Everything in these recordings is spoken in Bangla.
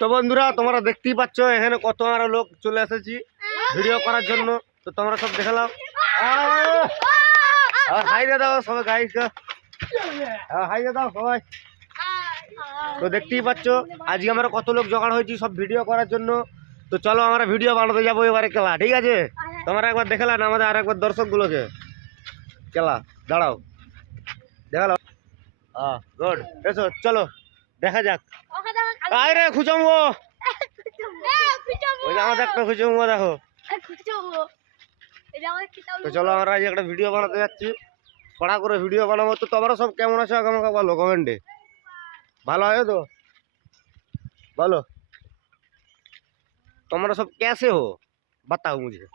তো বন্ধুরা তোমরা দেখতেই পাচ্ছ এখানে কত আমরা লোক চলে এসেছি ভিডিও করার জন্য। তো তোমরা সব দেখে নাও। হাই দিয়ে দাও সবাই, গাইস হাই দিয়ে দাও সবাই। তো দেখতেই পাচ্ছ আজকে আমরা কত লোক জোগাড় হয়েছি সব ভিডিও করার জন্য। তো চলো আমরা ভিডিও বানাতে যাবো এবারে খেলা, ঠিক আছে? তোমরা একবার দেখে না আমাদের আর একবার দর্শকগুলোকে খেলা, দাঁড়াও দেখালো। হ্যাঁ গুড, এসো চলো দেখা যাক। আয় রে খুঁচামো, ওই আমাদের একটা খুঁচামো দেখো। তো চলো আমরা আজ একটা ভিডিও বানাতে যাচ্ছি, কড়া করে ভিডিও বানাবো। তো তোমরা সব কেমন আছো আমাকে বলো কমেন্টে, ভালো আছো তো? बोलो तुम्हारा सब कैसे हो, बताओ मुझे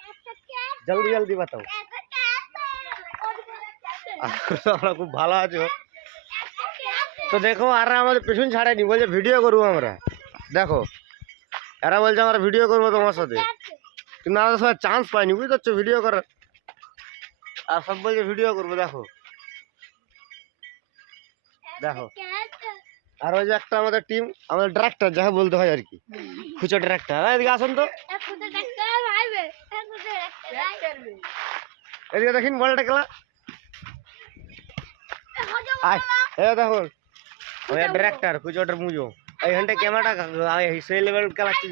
जल्दी जल्दी बताओ। তোমরা খুব ভালো আছো। তো দেখো আর আমাদের পেছন ছাড়েনি, বলছে ভিডিও করবো আমরা। দেখো এরা বলছে আমরা ভিডিও করবো তোমার সাথে, কিন্তু আমাদের সবাই চান্স পাইনি, বুঝতে পারছো ভিডিও করার। আর সব বলছে ভিডিও করবো। দেখো দেখো আর ওই যে একটা আমাদের টিম, আমাদের ডাইরেক্টর যাকে বলতে হয় আর কি, খুচো ডাইরেক্টর। এদিকে আসুন তো, এদিকে দেখিন বলটা খেলা। দেখুন ডাইরেক্টর খুচোটার মুজো এইখানটা ক্যামেরাটা সেই লেভেল খেলাচ্ছি।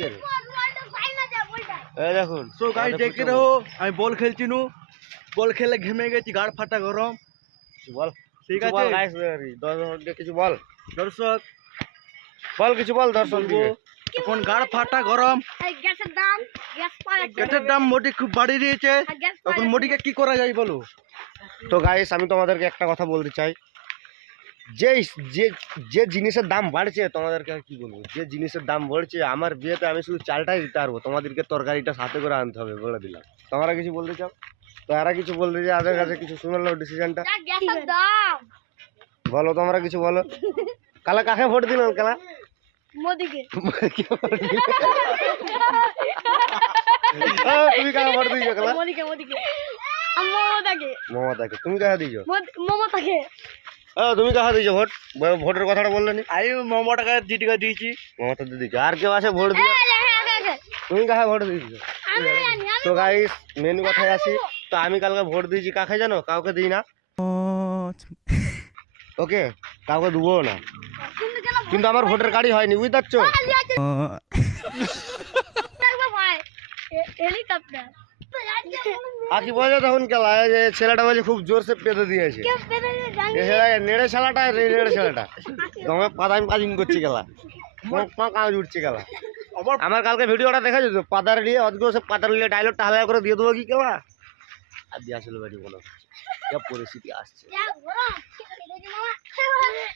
দেখুন সো গাইস দেখতে রহো, আমি বল খেলছি নু, বল খেলে ঘেমে গেছি, গাড় ফাটা গরম। বল ঠিক আছে গাইস, কিছু বল দর্শক, বল কিছু বল দর্শক। এখন গাড় ফাটা গরম, গ্যাসের দাম মোটি খুব বাড়িয়ে দিয়েছে। এখন মোটিকে কি করা যায় বলো? তো গাইস আমি তোমাদেরকে একটা কথা বলতে চাই, যে যে জিনিসের দাম বাড়ছে, তোমাদেরকে কি বলবো, যে জিনিসের দাম বাড়ছে, আমার বিয়েতে আমি শুধু চালটাই দিতে পারবো, তোমাদেরকে তরকারিটা সাথে করে আনতে হবে বলে দিলাম। তোমরা কিছু বলতে চাও? তো এরা কিছু বলতে চাই, আদের কাছে কিছু শুনে নাও ডিসিশনটা। বলো তোমরা কিছু বলো। কালা কাকে ভোট দিলাম? কালা মোদিকে। তুমি কাকে ভোট দিয়েছো? কালা মোদিকে। মমতাকে। মমতাকে। তুমি কাকে দিয়েছো? মমতাকে। তুমি কাকে দিয়েছো ভোট? ভোটের কথাটা বললে নি। আমি মমতাকে দিদিকে দিয়েছি। মমতা দিদিকে। আর কেউ আছে ভোট দিয়ে? তুমি কাকে ভোট দিয়েছো? তো গাইস মেন কথায় আসি, তো আমি কালকে ভোট দিয়েছি কাকে জানো? কাউকে দিই না, ওকে কাউকে দেবো না, কিন্তু আমার ভোটের কার্ডই হয়নি, বুঝতে পারছো? আর কি বলছে তখন খেলা, যে ছেলেটা বলছে খুব জোরসে পেতে দিয়েছে, নেড়ে ছেলেটা তোমার পাদামি পাদিন করছি খেলা, কাজ উঠছে খেলা। আমার কালকে ভিডিওটা দেখেছো তো, পাতার নিয়ে অদ্ভুত সে পাতার নিয়ে ডায়লগটা হালকা করে দিয়ে দেবো কি খেলা, আর দিয়ে আসলে বাড়ি কোনো পরিস্থিতি আসছে।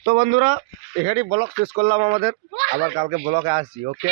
তো বন্ধুরা এখানেই ব্লগ শেষ করলাম আমাদের, আবার কালকে ব্লগে আসছি, ওকে।